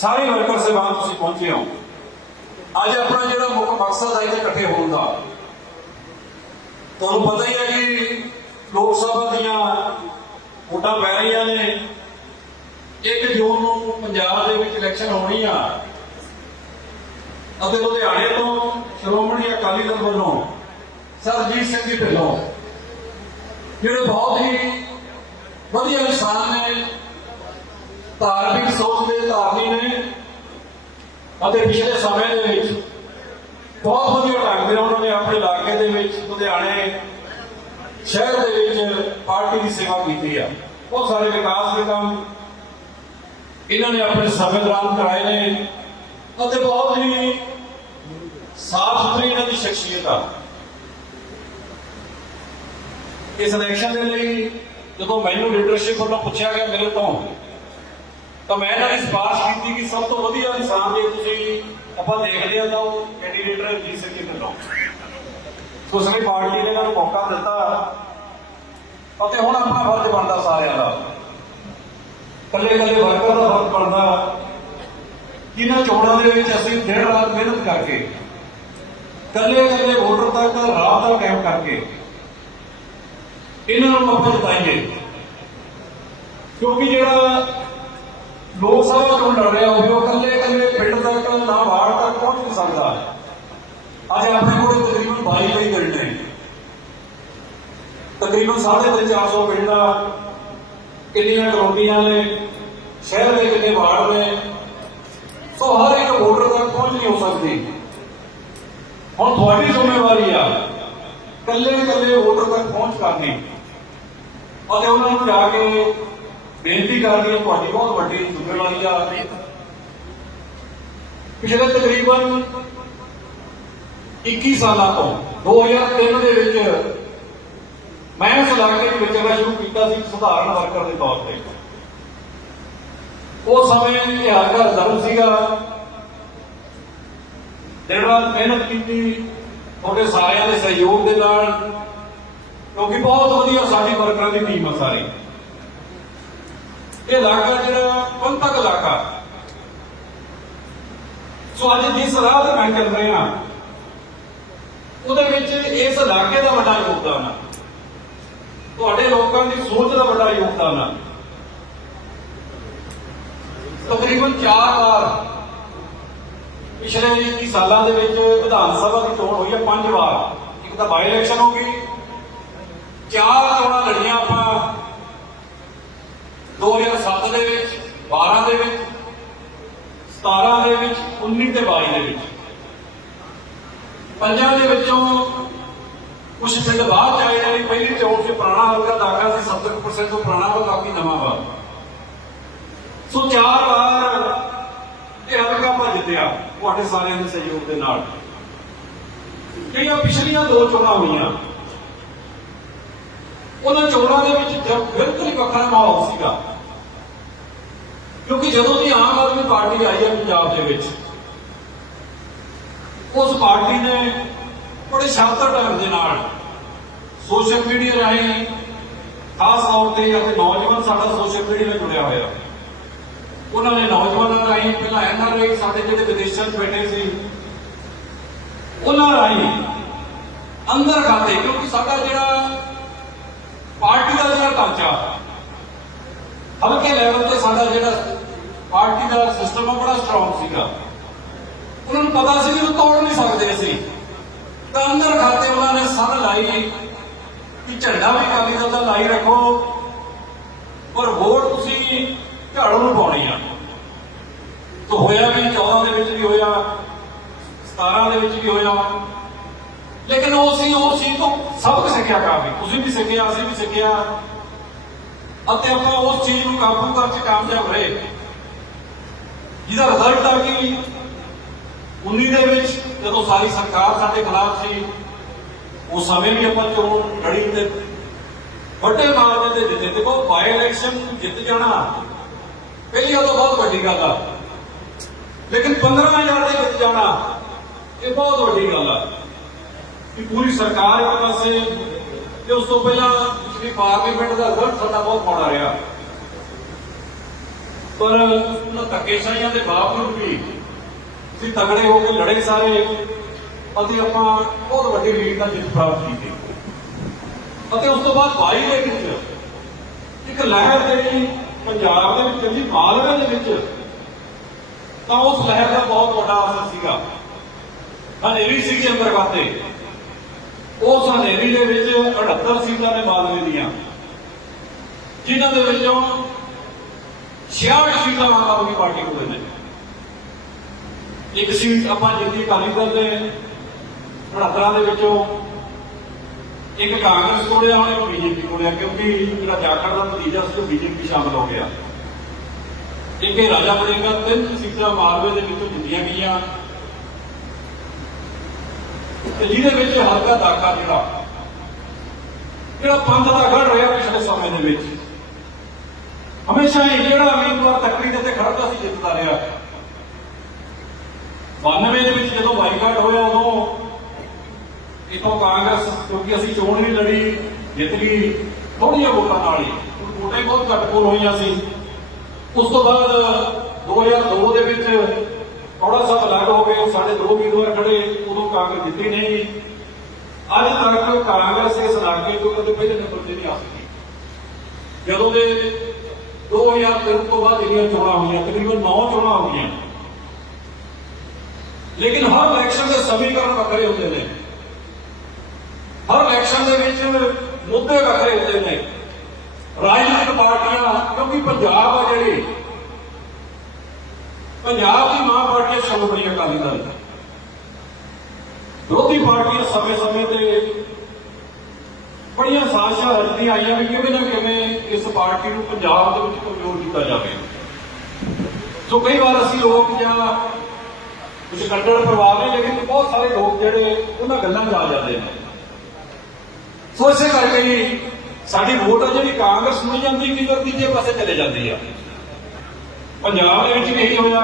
ਸਾਰੇ ਵਰਕਰ ਸੇਵਾਨ ਤੁਸੀਂ ਪਹੁੰਚੇ ਹੋ। ਅੱਜ ਆਪਣਾ ਜਿਹੜਾ ਮੁੱਖ ਮਕਸਦ ਹੈ ਇੱਥੇ ਇਕੱਠੇ ਹੋਣ ਦਾ, ਤੁਹਾਨੂੰ ਪਤਾ ਹੀ ਹੈ ਕਿ ਲੋਕ ਸਭਾ ਦੀਆਂ ਵੋਟਾਂ ਪੈ ਰਹੀਆਂ ਨੇ। 1 ਜੂਨ ਨੂੰ ਪੰਜਾਬ ਦੇ ਵਿੱਚ ਇਲੈਕਸ਼ਨ ਹੋਣੀ ਆ। ਅਤੇ ਲੁਧਿਆਣੇ ਤੋਂ ਸ਼੍ਰੋਮਣੀ ਅਕਾਲੀ ਦਲ ਵੱਲੋਂ ਸਰਜੀਤ ਸਿੰਘ ਜੀ ਢਿੱਲੋਂ। ਜਿਹੜੇ ਬਹੁਤ ਹੀ ਵਧੀਆ ਇਨਸਾਨ ਨੇ ਧਾਰਮਿਕ ਸੋਚ ਦੇ ਧਾਰਨੀ ਨੇ ਅਤੇ ਪਿਛਲੇ ਸਮੇਂ ਦੇ ਵਿੱਚ ਬਹੁਤ ਵਧੀਆ ਢੰਗ ਦੇ ਉਹਨਾਂ ਨੇ ਆਪਣੇ ਇਲਾਕੇ ਦੇ ਵਿੱਚ, ਲੁਧਿਆਣੇ ਸ਼ਹਿਰ ਦੇ ਵਿੱਚ ਪਾਰਟੀ ਦੀ ਸੇਵਾ ਕੀਤੀ ਆ। ਬਹੁਤ ਸਾਰੇ ਵਿਕਾਸ ਦੇ ਕੰਮ ਇਹਨਾਂ ਨੇ ਆਪਣੇ ਸਮੇਂ ਦੌਰਾਨ ਕਰਾਏ ਨੇ ਅਤੇ ਬਹੁਤ ਹੀ ਸਾਫ਼ ਸੁਥਰੀ ਇਹਨਾਂ ਦੀ ਸ਼ਖਸੀਅਤ। ਆ ਇਸ ਇਲੈਕਸ਼ਨ ਦੇ ਲਈ ਜਦੋਂ ਮੈਨੂੰ ਲੀਡਰਸ਼ਿਪ ਵੱਲੋਂ ਪੁੱਛਿਆ ਗਿਆ, ਮੇਰੇ ਤੋਂ ਤਾਂ ਮੈਂ ਇਹਨਾਂ ਦੀ ਸਿਫਾਰਿਸ਼ ਕੀਤੀ ਕਿ ਸਭ ਤੋਂ ਵਧੀਆ ਇਨਸਾਨ ਜੇ ਤੁਸੀਂ ਆਪਾਂ ਦੇਖਦੇ ਲਿਆ ਤਾਂ ਉਹ ਕੈਂਡੀਡੇਟ ਰਣਜੀਤ ਸਿੰਘ ਜੀ ਢਿੱਲੋਂ ਉਸਨੇ ਪਾਰਟੀ ਨੇ ਇਹਨਾਂ ਨੂੰ ਮੌਕਾ ਦਿੱਤਾ। ਅਤੇ ਹੁਣ ਆਪਣਾ ਫਰਜ਼ ਬਣਦਾ ਸਾਰਿਆਂ ਦਾ। ਕੱਲੇ ਕੱਲੇ ਵਰਕਰ ਦਾ ਫਰਜ਼ ਬਣਦਾ। ਕਿ ਇਹਨਾਂ ਚੋਣਾਂ ਦੇ ਵਿੱਚ ਅਸੀਂ ਦਿਨ ਰਾਤ ਮਿਹਨਤ ਕਰਕੇ ਕੱਲੇ ਕੱਲੇ ਵੋਟਰ ਤੱਕ ਰਾਬਤਾ ਕਾਇਮ ਕਰਕੇ ਇਹਨਾਂ ਨੂੰ ਆਪਾਂ ਜਿਤਾਈਏ। ਕਿਉਂਕਿ ਜਿਹੜਾ ਲੋਕ ਸਭਾ ਚੋਣ ਲੜ ਰਿਹਾ ਹੋਵੇ ਉਹ ਇਕੱਲੇ ਇਕੱਲੇ ਪਿੰਡ ਤੱਕ ਨਾ ਵਾਰਡ ਤੱਕ ਪਹੁੰਚ ਨਹੀਂ ਸਕਦਾ। ਅੱਜ ਆਪਣੇ ਕੋਲ ਤਕਰੀਬਨ 22 ਕਈ ਪਿੰਡ ਨੇ। ਤਕਰੀਬਨ 450 ਪਿੰਡ ਕਿੰਨੀਆਂ ਕਲੋਨੀਆਂ ਨੇ, ਸ਼ਹਿਰ ਦੇ ਕਿੰਨੇ ਵਾਰਡ ਨੇ। ਸੋ ਹਰ ਇੱਕ ਵੋਟਰ ਤੱਕ ਪਹੁੰਚ ਨਹੀਂ ਹੋ ਸਕਦੀ। ਹੁਣ ਤੁਹਾਡੀ ਜ਼ਿੰਮੇਵਾਰੀ ਆ ਕੱਲੇ ਕੱਲੇ ਵੋਟਰ ਤੱਕ ਪਹੁੰਚ ਕਰਨੀ। ਅਤੇ ਉਹਨਾਂ ਨੂੰ ਜਾ ਕੇ ਬੇਨਤੀ ਕਰਦੀ ਹਾਂ ਤੁਹਾਡੀ ਬਹੁਤ ਵੱਡੀ ਜ਼ਿੰਮੇਵਾਰੀ ਆ। ਪਿਛਲੇ ਤਕਰੀਬਨ 21 ਸਾਲਾਂ ਤੋਂ 2003 ਦੇ ਵਿੱਚ ਮੈਂ ਇਸ ਇਲਾਕੇ ਦੇ ਵਿੱਚ ਮੈਂ ਸ਼ੁਰੂ ਕੀਤਾ ਸੀ ਸਧਾਰਨ ਵਰਕਰ ਦੇ ਤੌਰ ਤੇ। ਉਸ ਸਮੇਂ ਇਹ ਹਲਕਾ ਜ਼ਰੂਰ ਸੀਗਾ। ਦਿਨ ਰਾਤ ਮਿਹਨਤ ਕੀਤੀ, ਤੁਹਾਡੇ ਸਾਰਿਆਂ ਦੇ ਸਹਿਯੋਗ ਦੇ ਨਾਲ, ਕਿਉਂਕਿ ਬਹੁਤ ਵਧੀਆ ਸਾਡੀ ਵਰਕਰਾਂ ਦੀ ਟੀਮ ਆ ਸਾਰੀ। ਇਹ ਇਲਾਕਾ ਜਿਹੜਾ ਪੰਥਕ ਇਲਾਕਾ। ਸੋ ਅੱਜ ਜਿਸ ਰਾਹ ਤੇ ਮੈਂ ਚੱਲ ਹਾਂ, ਉਹਦੇ ਵਿੱਚ ਇਸ ਇਲਾਕੇ ਦਾ ਵੱਡਾ ਯੋਗਦਾਨ ਆ। ਤੁਹਾਡੇ ਲੋਕਾਂ ਦੀ ਸੋਚ ਦਾ ਵੱਡਾ ਯੋਗਦਾਨ ਆ। ਤਕਰੀਬਨ 4 ਵਾਰ ਪਿਛਲੇ 21 ਸਾਲਾਂ ਦੇ ਵਿੱਚ ਵਿਧਾਨ ਸਭਾ ਦੀ ਚੋਣ ਹੋਈ ਹੈ ਪੰਜ ਵਾਰ। ਇੱਕ ਤਾਂ ਬਾਈ ਇਲੈਕਸ਼ਨ ਹੋ ਗਈ। ਚਾਰ ਚੋਣਾਂ ਲੜੀਆਂ ਆਪਾਂ 2007 ਦੇ ਵਿੱਚ 12 ਦੇ ਵਿੱਚ 17 ਦੇ ਵਿੱਚ 19 ਤੇ 22 ਦੇ ਵਿੱਚ। ਪੰਜਾਂ ਦੇ ਵਿੱਚੋਂ ਕੁਝ ਪਿੰਡ ਬਾਅਦ ਚ ਆਏ ਨੇ, ਪਹਿਲੀ ਚੋਣ 'ਚ ਪੁਰਾਣਾ ਹਲਕਾ ਦਾਖਲਾ ਸੀ 70% ਤੋਂ ਪੁਰਾਣਾ ਵਾ, ਕਾਫੀ ਨਵਾਂ ਵਾ। ਸੋ ਚਾਰ ਵਾਰ ਇਹ ਹਲਕਾ ਆਪਾਂ ਜਿੱਤਿਆ, ਤੁਹਾਡੇ ਸਾਰਿਆਂ ਦੇ ਸਹਿਯੋਗ ਦੇ ਨਾਲ। ਜਿਹੜੀਆਂ ਪਿਛਲੀਆਂ ਦੋ ਚੋਣਾਂ ਹੋਈਆਂ। ਉਹਨਾਂ ਚੋਣਾਂ ਦੇ ਵਿੱਚ ਬਿਲਕੁਲ ਹੀ ਵੱਖਰਾ ਮਾਹੌਲ ਸੀਗਾ। ਕਿਉਂਕਿ ਜਦੋਂ ਦੀ ਆਮ ਆਦਮੀ ਪਾਰਟੀ ਆਈ ਹੈ ਪੰਜਾਬ ਦੇ ਵਿੱਚ, ਉਸ ਪਾਰਟੀ ਨੇ ਬੜੇ ਸ਼ਾਨਦਾਰ ਢੰਗ ਦੇ ਨਾਲ ਸੋਸ਼ਲ ਮੀਡੀਆ ਰਾਹੀਂ ਖਾਸ ਤੌਰ ਤੇ ਅਤੇ ਨੌਜਵਾਨ ਸਾਡਾ ਸੋਸ਼ਲ ਮੀਡੀਆ ਨਾਲ ਜੁੜਿਆ ਹੋਇਆ। ਉਹਨਾਂ ਨੇ ਨੌਜਵਾਨਾਂ ਰਾਹੀਂ ਪਹਿਲਾਂ ਐਨਆਰਆਈ ਸਾਡੇ ਜਿਹੜੇ ਵਿਦੇਸ਼ਾਂ 'ਚ ਬੈਠੇ ਸੀ, ਉਹਨਾਂ ਰਾਹੀਂ ਅੰਦਰ ਖਾਤੇ, ਕਿਉਂਕਿ ਸਾਡਾ ਜਿਹੜਾ ਪਾਰਟੀ ਦਾ ਜਿਹੜਾ ਢਾਂਚਾ, ਹਲਕੇ ਲੈਵਲ ਤੇ ਸਾਡਾ ਜਿਹੜਾ ਪਾਰਟੀ ਦਾ ਸਿਸਟਮ ਆ, ਬੜਾ ਸਟਰੋਂਗ ਸੀਗਾ। ਉਹਨਾਂ ਨੂੰ ਪਤਾ ਸੀ ਕਿ ਉਹ ਤੋੜ ਨਹੀਂ ਸਕਦੇ ਅਸੀਂ। ਤਾਂ ਅੰਦਰ ਖਾਤੇ ਉਹਨਾਂ ਨੇ ਸਨ ਲਾਈ ਕਿ ਝੰਡਾ ਵੀ ਕਾਲੀ ਦਲ ਦਾ ਲਾਈ ਰੱਖੋ। ਪਰ ਵੋਟ ਤੁਸੀਂ ਝਾੜੂ ਨੂੰ ਪਾਉਣੀ ਆ। ਤਾਂ ਹੋਇਆ ਵੀ 14 ਦੇ ਵਿੱਚ ਵੀ ਹੋਇਆ 17 ਦੇ ਵਿੱਚ ਵੀ ਹੋਇਆ। ਲੇਕਿਨ ਉਹ ਸੀ, ਉਹ ਚੀਜ਼ ਤੋਂ ਸਭ ਕੁਝ ਸਿੱਖਿਆ ਕਾਫੀ। ਤੁਸੀਂ ਵੀ ਸਿੱਖਿਆ, ਅਸੀਂ ਵੀ ਸਿੱਖਿਆ। ਅਤੇ ਆਪਾਂ ਉਸ ਚੀਜ਼ ਨੂੰ ਕਾਬੂ ਕਰਨ 'ਚ ਕਾਮਯਾਬ ਰਹੇ। ਜਿਹਦਾ ਰਿਜ਼ਲਟ ਆ ਕਿ 19 ਦੇ ਵਿੱਚ ਜਦੋਂ ਸਾਰੀ ਸਰਕਾਰ ਸਾਡੇ ਖਿਲਾਫ ਸੀ, ਉਸ ਸਮੇਂ ਵੀ ਆਪਾਂ ਚੋਣ ਲੜੀ ਤੇ ਵੱਡੇ ਮਾਰਜਨ ਤੇ ਜਿੱਤੇ। ਦੇਖੋ ਬਾਈ ਇਲੈਕਸ਼ਨ ਜਿੱਤ ਜਾਣਾ, ਪਹਿਲੀ ਗੱਲ ਬਹੁਤ ਵੱਡੀ ਗੱਲ ਆ। ਲੇਕਿਨ 15000 ਦੇ ਵਿੱਚ ਜਾਣਾ, ਇਹ ਬਹੁਤ ਵੱਡੀ ਗੱਲ ਆ। ਕਿ ਪੂਰੀ ਸਰਕਾਰ ਇੱਕ ਪਾਸੇ, ਤੇ ਉਸ ਤੋਂ ਪਹਿਲਾਂ ਪਿਛਲੀ ਪਾਰਲੀਮੈਂਟ ਦਾ ਰਿਜ਼ਲਟ ਸਾਡਾ ਬਹੁਤ ਮਾੜਾ ਰਿਹਾ। ਪਰ ਉਹਨਾਂ ਧੱਕੇਸ਼ਾਹੀਆਂ ਦੇ ਬਾਵਜੂਦ ਵੀ ਅਸੀਂ ਤਗੜੇ ਹੋ ਕੇ ਲੜੇ ਸਾਰੇ ਅਤੇ ਆਪਾਂ ਬਹੁਤ ਵੱਡੀ ਲੀਡ ਨਾਲ ਜਿੱਤ ਪ੍ਰਾਪਤ ਕੀਤੀ। ਅਤੇ ਉਸ ਤੋਂ ਬਾਅਦ ਬਾਈ ਦੇ ਵਿੱਚ, ਇੱਕ ਲਹਿਰ ਜਿਹੜੀ ਪੰਜਾਬ ਦੇ ਵਿੱਚ ਚੱਲੀ ਮਾਲਵੇ ਦੇ ਵਿੱਚ, ਤਾਂ ਉਸ ਲਹਿਰ ਦਾ ਬਹੁਤ ਵੱਡਾ ਅਸਰ ਸੀਗਾ। ਹਨੇਰੀ ਸੀਗੀ ਅੰਦਰ ਖਾਤੇ ਉਸ ਹਨੇਰੀ ਦੇ ਵਿੱਚ 78 ਸੀਟਾਂ ਨੇ ਮਾਲਵੇ ਦੀਆਂ, ਜਿਨ੍ਹਾਂ ਦੇ ਵਿੱਚੋਂ 66 ਸੀਟਾਂ ਆਮ ਆਦਮੀ ਪਾਰਟੀ ਕੋਲ ਨੇ ਇੱਕ ਸੀਟ ਆਪਾਂ ਜਿੱਤੀ ਅਕਾਲੀ ਦਲ ਦੇ 78 ਦੇ ਵਿੱਚੋਂ ਇੱਕ ਕਾਂਗਰਸ ਕੋਲੇ ਆ ਇੱਕ ਬੀਜੇਪੀ ਕੋਲੇ ਆ ਕਿਉਂਕਿ ਜਿਹੜਾ ਜਾਖੜ ਦਾ ਨਤੀਜਾ ਸੀ ਉਹ ਬੀਜੇਪੀ ਸ਼ਾਮਲ ਹੋ ਗਿਆ। ਇੱਕ ਇਹ ਰਾਜਾ ਬਣੇਗਾ, ਤਿੰਨ ਸੀਟਾਂ ਮਾਲਵੇ ਦੇ ਵਿੱਚੋਂ ਜਿੱਤੀਆਂ ਗਈਆਂ। ਤੇ ਜਿਹਦੇ ਵਿੱਚ ਹਲਕਾ ਦਾਖਾ ਜਿਹੜਾ ਜਿਹੜਾ ਪੰਥ ਦਾ ਗੜ ਰਿਹਾ ਪਿਛਲੇ ਸਮੇਂ ਦੇ ਵਿੱਚ। ਹਮੇਸ਼ਾ ਹੀ ਜਿਹੜਾ ਉਮੀਦਵਾਰ ਤਕੜੀ ਦੇ ਤੇ ਖੜਦਾ ਸੀ ਜਿੱਤਦਾ ਰਿਹਾ। 92 ਦੇ ਵਿੱਚ ਜਦੋਂ ਬਾਈਕਾਟ ਹੋਇਆ ਉਦੋਂ ਇਥੋਂ ਕਾਂਗਰਸ, ਕਿਉਂਕਿ ਅਸੀਂ ਚੋਣ ਨਹੀਂ ਲੜੀ, ਜਿੱਤ ਗਈ। ਥੋੜੀਆਂ ਵੋਟਾਂ ਨਾਲ ਹੀ। ਵੋਟਾਂ ਬਹੁਤ ਘੱਟ ਕੋਲ ਹੋਈਆਂ ਸੀ। ਉਸ ਤੋਂ ਬਾਅਦ 2002 ਦੇ ਵਿੱਚ ਥੋੜਾ ਸਾ ਅਲੱਗ ਹੋ ਗਏ ਸਾਡੇ ਦੋ ਉਮੀਦਵਾਰ ਖੜੇ, ਉਦੋਂ ਕਾਂਗਰਸ ਜਿੱਤੀ ਨਹੀਂ। ਅੱਜ ਤੱਕ ਕਾਂਗਰਸ ਇਸ ਇਲਾਕੇ ਤੋਂ ਕਦੇ ਪਹਿਲੇ ਨੰਬਰ ਤੇ ਨਹੀਂ ਆ ਸਕੀ। ਜਦੋਂ ਦੇ 2003 ਤੋਂ ਬਾਅਦ ਜਿਹੜੀਆਂ ਚੋਣਾਂ ਹੋਈਆਂ, ਤਕਰੀਬਨ 9 ਚੋਣਾਂ ਹੋ ਗਈਆਂ। ਲੇਕਿਨ ਹਰ ਇਲੈਕਸ਼ਨ ਦੇ ਸਮੀਕਰਨ ਵੱਖਰੇ ਹੁੰਦੇ ਨੇ। ਹਰ ਇਲੈਕਸ਼ਨ ਦੇ ਵਿੱਚ ਮੁੱਦੇ ਵੱਖਰੇ ਹੁੰਦੇ ਨੇ। ਰਾਜਨੀਤਿਕ ਪਾਰਟੀਆਂ, ਕਿਉਂਕਿ ਪੰਜਾਬ ਆ ਜਿਹੜੇ, ਪੰਜਾਬ ਦੀ ਮਾਂ ਪਾਰਟੀ ਸ਼੍ਰੋਮਣੀ ਅਕਾਲੀ ਦਲ। ਵਿਰੋਧੀ ਪਾਰਟੀਆਂ ਸਮੇਂ-ਸਮੇਂ ਤੇ ਬੜੀਆਂ ਸਾਜ਼ਿਸ਼ਾਂ ਰਚਦੀਆਂ ਆਈਆਂ ਵੀ ਕਿਵੇਂ ਨਾ ਕਿਵੇਂ ਇਸ ਪਾਰਟੀ ਨੂੰ ਪੰਜਾਬ ਦੇ ਵਿੱਚ ਕਮਜ਼ੋਰ ਕੀਤਾ ਜਾਵੇ। ਸੋ ਕਈ ਵਾਰ ਅਸੀਂ ਲੋਕ ਜਾਂ ਕੁਝ ਕੱਟੜ ਪਰਿਵਾਰ ਨੇ, ਲੇਕਿਨ ਬਹੁਤ ਸਾਰੇ ਲੋਕ ਜਿਹੜੇ ਉਹਨਾਂ ਗੱਲਾਂ 'ਚ ਆ ਜਾਂਦੇ ਨੇ। ਸੋ ਇਸੇ ਕਰਕੇ ਹੀ ਸਾਡੀ ਵੋਟ ਆ ਜਿਹੜੀ ਕਾਂਗਰਸ ਨੂੰ ਜਾਂਦੀ ਕਿ ਵਾਰ ਤੀਜੇ ਪਾਸੇ ਚਲੇ ਜਾਂਦੀ ਆ। ਪੰਜਾਬ ਦੇ ਵਿੱਚ ਵੀ ਇਹੀ ਹੋਇਆ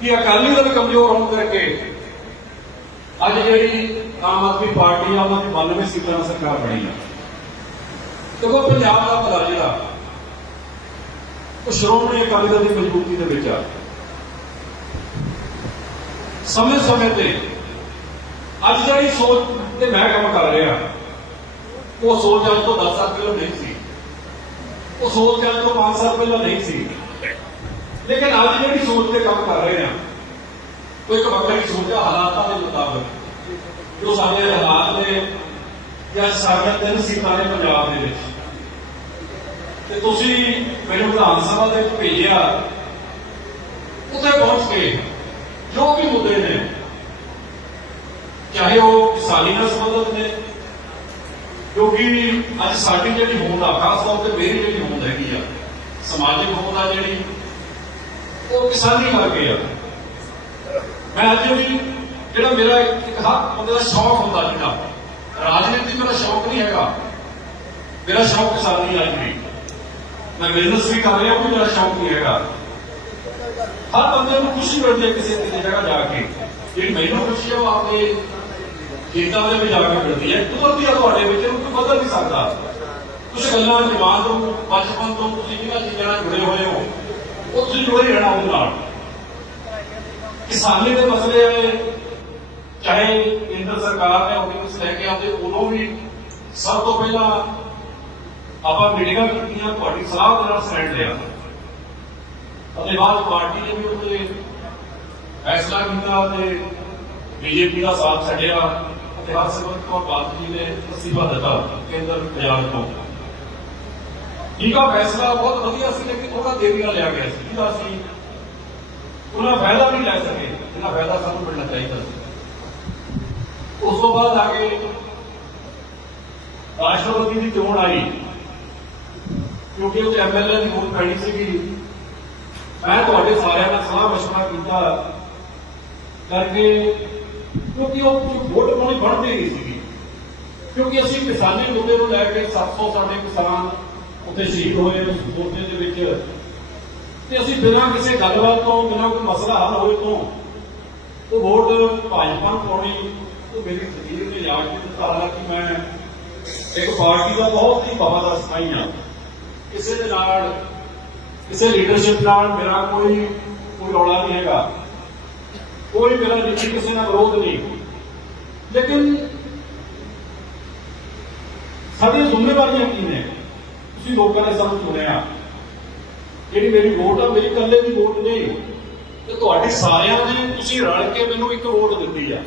ਕਿ ਅਕਾਲੀ ਦਲ ਕਮਜ਼ੋਰ ਹੋਣ ਕਰਕੇ ਅੱਜ ਜਿਹੜੀ ਆਮ ਆਦਮੀ ਪਾਰਟੀ ਆ ਉਹਨਾਂ ਦੀ 92 ਸੀਟਾਂ ਸਰਕਾਰ ਬਣੀ ਆ। ਤੇ ਪੰਜਾਬ ਦਾ ਭਲਾ ਜਿਹੜਾ, ਉਹ ਸ਼੍ਰੋਮਣੀ ਅਕਾਲੀ ਦਲ ਦੀ ਮਜ਼ਬੂਤੀ ਦੇ ਵਿੱਚ ਆ। ਸਮੇਂ-ਸਮੇਂ ਤੇ ਅੱਜ ਜਿਹੜੀ ਸੋਚ ਤੇ ਮੈਂ ਕੰਮ ਕਰ ਰਿਹਾ, ਉਹ ਸੋਚ ਅੱਜ ਤੋਂ 10 ਸਾਲ ਪਹਿਲਾਂ ਨਹੀਂ ਸੀ। ਉਹ ਸੋਚ ਅੱਜ ਤੋਂ 5 ਸਾਲ ਪਹਿਲਾਂ ਨਹੀਂ ਸੀ। ਲੇਕਿਨ ਅੱਜ ਜਿਹੜੀ ਸੋਚ ਤੇ ਕੰਮ ਕਰ ਰਹੇ ਆ, ਉਹ ਇੱਕ ਵੱਖਰੀ ਸੋਚ ਆ, ਹਾਲਾਤਾਂ ਦੇ ਮੁਤਾਬਕ। ਜੋ ਸਾਡੇ ਹਾਲਾਤ ਨੇ, ਜਾਂ ਸਾਡੇ ਤਿੰਨ ਸੀਟਾਂ ਨੇ ਪੰਜਾਬ ਦੇ ਵਿੱਚ। ਤੇ ਤੁਸੀਂ ਮੈਨੂੰ ਵਿਧਾਨ ਸਭਾ ਦੇ ਵਿੱਚ ਭੇਜਿਆ ਉੱਥੇ ਪਹੁੰਚ ਕੇ ਜੋ ਵੀ ਮੁੱਦੇ ਨੇ, ਚਾਹੇ ਉਹ ਕਿਸਾਨੀ ਨਾਲ ਸੰਬੰਧਿਤ ਨੇ, ਕਿਉਂਕਿ ਅੱਜ ਸਾਡੀ ਜਿਹੜੀ ਹੋਂਦ ਆ, ਖਾਸ ਤੌਰ ਤੇ ਮੇਰੀ ਜਿਹੜੀ ਹੋਂਦ ਹੈਗੀ ਆ, ਸਮਾਜਿਕ ਹੋਂਦ ਆ ਜਿਹੜੀ, ਉਹ ਕਿਸਾਨੀ ਵਰਗੇ ਆ। ਮੈਂ ਅੱਜ ਵੀ ਜਿਹੜਾ ਮੇਰਾ ਇੱਕ ਇੱਕ ਬੰਦੇ ਦਾ ਸ਼ੌਕ ਹੁੰਦਾ ਜਿਹੜਾ, ਰਾਜਨੀਤੀ ਮੇਰਾ ਸ਼ੌਕ ਨਹੀਂ ਹੈਗਾ। ਮੇਰਾ ਸ਼ੌਕ ਕਿਸਾਨੀ ਆ ਜੀ। ਮੈਂ ਬਿਜ਼ਨਸ ਵੀ ਕਰ ਰਿਹਾ ਉਹ ਵੀ ਮੇਰਾ ਸ਼ੌਕ ਨਹੀਂ ਹੈਗਾ। ਹਰ ਬੰਦੇ ਨੂੰ ਖੁਸ਼ੀ ਮਿਲਦੀ ਹੈ ਕਿਸੇ ਕਿਸੇ ਜਗ੍ਹਾ ਜਾ ਕੇ। ਜਿਹੜੀ ਮੈਨੂੰ ਖੁਸ਼ੀ ਹੈ, ਉਹ ਆਪਣੇ ਖੇਤਾਂ ਦੇ ਵਿੱਚ ਜਾ ਕੇ ਮਿਲਦੀ ਹੈ। ਕੁਦਰਤੀ ਆ ਤੁਹਾਡੇ ਵਿੱਚ ਇਹਨੂੰ ਕੋਈ ਬਦਲ ਨਹੀਂ ਸਕਦਾ। ਕੁਝ ਗੱਲਾਂ ਜਵਾਨ ਤੋਂ ਬਚਪਨ ਤੋਂ ਤੁਸੀਂ ਇਹਨਾਂ ਚੀਜ਼ਾਂ ਨਾਲ ਜੁੜੇ ਹੋਏ ਹੋ। ਉਹ ਤੁਸੀਂ ਜੁੜੇ ਰਹਿਣਾ ਉਹਦੇ ਨਾਲ। ਕਿਸਾਨੀ ਦੇ ਮਸਲੇ ਚਾਹੇ ਕੇਂਦਰ ਸਰਕਾਰ ਨੇ ਆਰਡੀਨੈਂਸ ਲੈ ਕੇ ਆਉਂਦੇ, ਉਦੋਂ ਵੀ ਸਭ ਤੋਂ ਪਹਿਲਾਂ ਆਪਾਂ ਮੀਟਿੰਗਾਂ ਕੀਤੀਆਂ, ਤੁਹਾਡੀ ਸਲਾਹ ਦੇ ਨਾਲ ਸਟੈਂਡ ਲਿਆ। ਅਤੇ ਬਾਅਦ ਪਾਰਟੀ ਨੇ ਵੀ ਉੱਤੇ ਫੈਸਲਾ ਕੀਤਾ ਤੇ ਬੀਜੇਪੀ ਦਾ ਸਾਥ ਛੱਡਿਆ। ਅਤੇ ਹਰਸਿਮਰਤ ਕੌਰ ਬਾਦਲ ਜੀ ਨੇ ਅਸਤੀਫਾ ਦਿੱਤਾ, ਕੇਂਦਰ ਪੰਜਾਬ ਤੋਂ। ਠੀਕ ਆ, ਫੈਸਲਾ ਬਹੁਤ ਵਧੀਆ ਸੀ, ਲੇਕਿਨ ਉਹਦਾ ਦੇਰੀ ਨਾਲ ਲਿਆ ਗਿਆ ਸੀ। ਜਿਹਦਾ ਸੀ ਉਹਨਾਂ ਫਾਇਦਾ ਨਹੀਂ ਲੈ ਸਕੇ ਜਿੰਨਾ ਫਾਇਦਾ ਸਾਨੂੰ ਮਿਲਣਾ ਚਾਹੀਦਾ ਸੀ। ਉਸ ਤੋਂ ਬਾਅਦ ਆ ਕੇ ਰਾਸ਼ਟਰਪਤੀ ਦੀ ਚੋਣ ਆਈ। ਕਿਉਂਕਿ ਉਹ ਐਮਐਲਏ ਦੀ ਵੋਟ ਪੈਣੀ ਸੀਗੀ ਮੈਂ ਤੁਹਾਡੇ ਸਾਰਿਆਂ ਨਾਲ ਸਲਾਹ ਮਸ਼ਵਰਾ ਕੀਤਾ ਕਰਕੇ ਕਿਉਂਕਿ ਉਹ ਵੋਟ ਪਾਉਣੀ ਬਣਦੀ ਨਹੀਂ ਸੀਗੀ। ਕਿਉਂਕਿ ਅਸੀਂ ਕਿਸਾਨੀ ਮੁੱਦੇ ਨੂੰ ਲੈ ਕੇ 700 ਸਾਡੇ ਕਿਸਾਨ ਉੱਥੇ ਸ਼ਹੀਦ ਹੋਏ ਉਸ ਮੋਰਚੇ ਦੇ ਵਿੱਚ। ਤੇ ਅਸੀਂ ਬਿਨਾਂ ਕਿਸੇ ਗੱਲਬਾਤ ਤੋਂ, ਬਿਨਾਂ ਕੋਈ ਮਸਲਾ ਹੱਲ ਹੋਏ ਤੋਂ, ਉਹ ਵੋਟ ਭਾਜਪਾ ਨੂੰ ਪਾਉਣੀ, ਉਹ ਮੇਰੀ ਜ਼ਮੀਰ ਨੇ ਯਾਦ ਕੇ ਦਿੱਤਾ ਹਾਲਾਂਕਿ ਮੈਂ ਇੱਕ ਪਾਰਟੀ ਦਾ ਬਹੁਤ ਹੀ ਵਫਾਦਾਰ ਸਿਪਾਹੀ ਹਾਂ। ਕਿਸੇ ਦੇ ਨਾਲ, ਕਿਸੇ ਲੀਡਰਸ਼ਿਪ ਨਾਲ ਮੇਰਾ ਕੋਈ ਕੋਈ ਰੌਲਾ ਨਹੀਂ ਹੈਗਾ। ਕੋਈ ਮੇਰਾ ਨਿੱਜੀ ਕਿਸੇ ਨਾਲ ਵਿਰੋਧ ਨਹੀਂ। ਲੇਕਿਨ ਸਾਡੀਆਂ ਜ਼ਿੰਮੇਵਾਰੀਆਂ ਕੀ ਨੇ? ਤੁਸੀਂ ਲੋਕਾਂ ਨੇ ਸਾਨੂੰ ਚੁਣਿਆ। ਜਿਹੜੀ ਮੇਰੀ ਵੋਟ ਆ, ਮੇਰੀ ਇਕੱਲੇ ਦੀ ਵੋਟ ਨਹੀਂ। ਤੇ ਤੁਹਾਡੀ ਸਾਰਿਆਂ ਨੇ ਤੁਸੀਂ ਰਲ ਕੇ ਮੈਨੂੰ ਇੱਕ ਵੋਟ ਦਿੱਤੀ ਆ